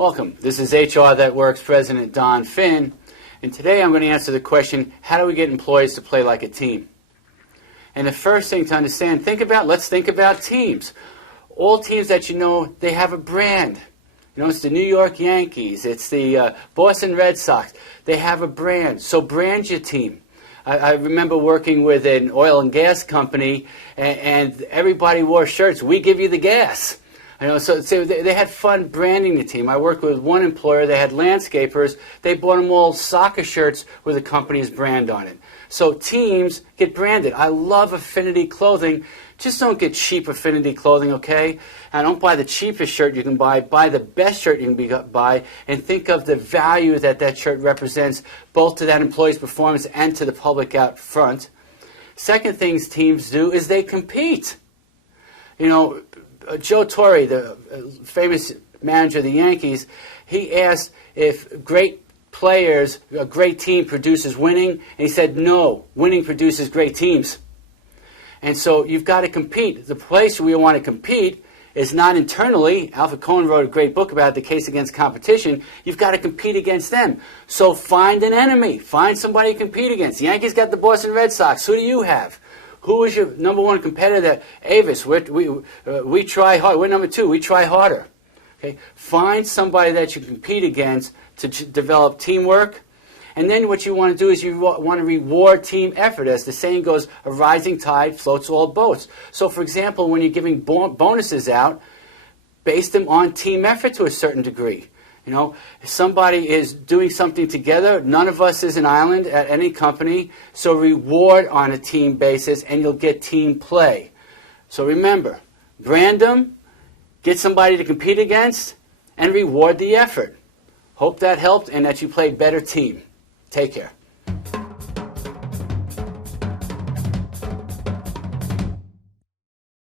Welcome. This is HR That Works President Don Finn, and today I'm going to answer the question, how do we get employees to play like a team? And the first thing to understand, let's think about teams. All teams that you know, they have a brand. You know, it's the New York Yankees, it's the Boston Red Sox. They have a brand, so brand your team. I remember working with an oil and gas company, and everybody wore shirts, "We give you the gas." You know, so they had fun branding the team. I worked with one employer, they had landscapers, they bought them all soccer shirts with the company's brand on it. So teams get branded. I love Affinity Clothing. Just don't get cheap Affinity Clothing, okay? And don't buy the cheapest shirt you can buy. Buy the best shirt you can buy, and think of the value that that shirt represents, both to that employee's performance and to the public out front. Second things teams do is they compete. You know, Joe Torre, the famous manager of the Yankees, he asked if great players, a great team produces winning, and he said, no, winning produces great teams. And so you've got to compete. The place where you want to compete is not internally. Alfred Cohen wrote a great book about the case against competition. You've got to compete against them. So find an enemy. Find somebody to compete against. The Yankees got the Boston Red Sox. Who do you have? Who is your number one competitor? Avis. We try hard. We're number two. We try harder. Okay? Find somebody that you compete against to develop teamwork. And then what you want to do is you want to reward team effort. As the saying goes, a rising tide floats all boats. So, for example, when you're giving bonuses out, base them on team effort to a certain degree. You know, if somebody is doing something together, none of us is an island at any company, so reward on a team basis and you'll get team play. So remember, brand them, get somebody to compete against, and reward the effort. Hope that helped and that you play better team. Take care.